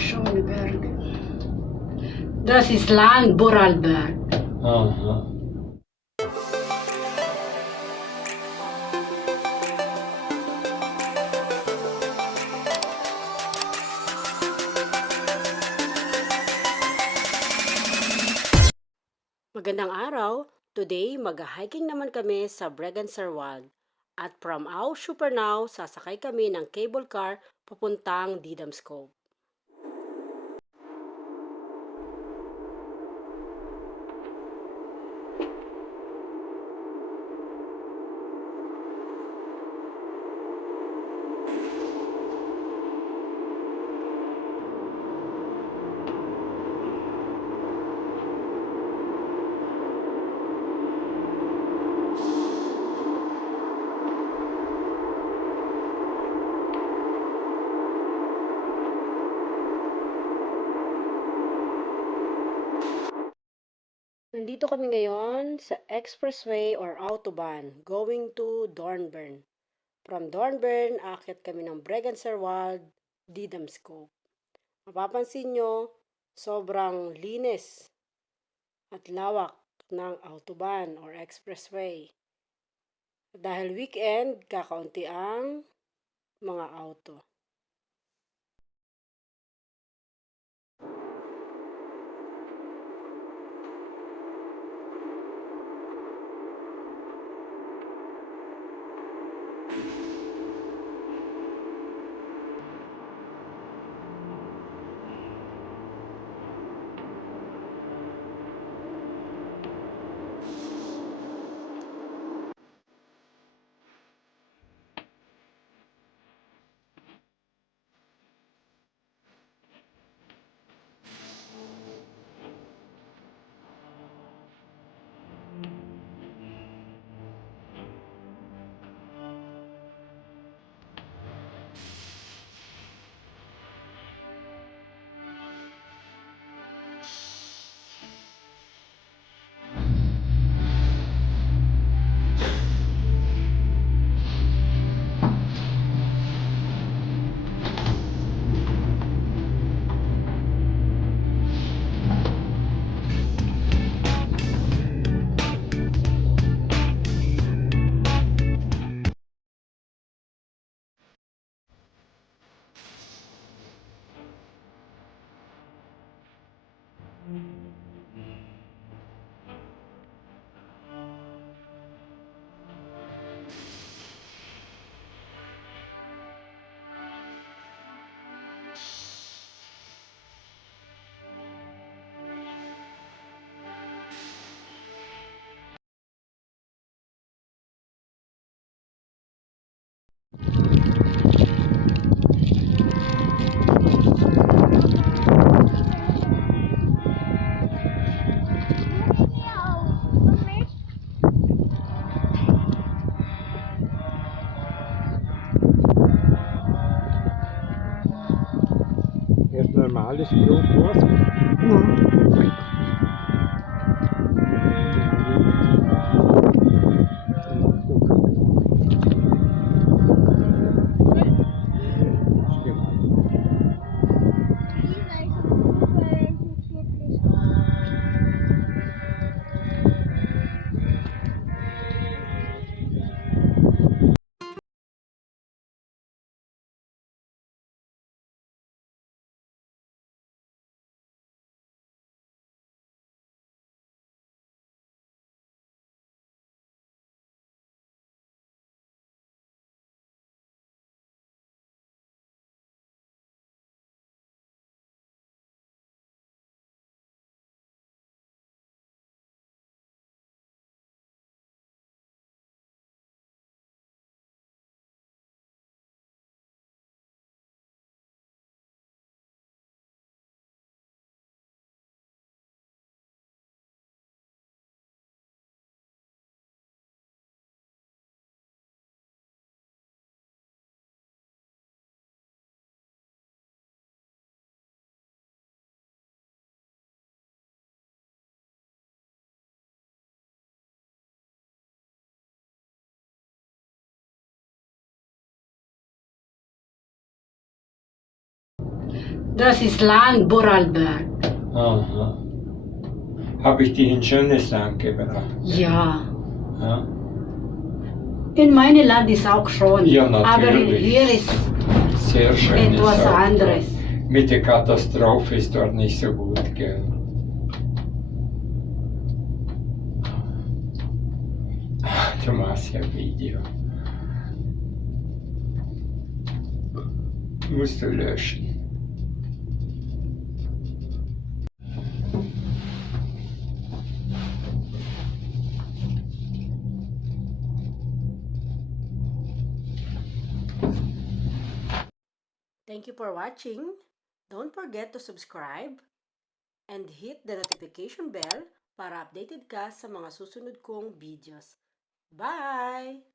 Schöneberg. Das ist Land Vorarlberg. Aha. Magandang araw! Today, mag-hiking naman kami sa Bregenzerwald. At from Auschupernau, sasakay kami ng cable car papuntang Didamskov. Nandito kami ngayon sa expressway or autobahn going to Dornbirn. From Dornbirn, aakyat kami ng Bregenzerwald, Didamskov. Mapapansin nyo, sobrang linis at lawak ng autobahn or expressway. Dahil weekend, kakaunti ang mga auto. Ist normales Brot, No. Das ist Land Vorarlberg. Aha. Habe ich dich in schönes Land gebracht? Ja. Ja. In meinem Land ist auch schon. Ja, Aber natürlich. hier ist Sehr schön. etwas anderes. Mit der Katastrophe ist dort nicht so gut, gell? Du machst ja Video. Musst du löschen. Thank you for watching. Don't forget to subscribe and hit the notification bell para updated ka sa mga susunod kong videos. Bye!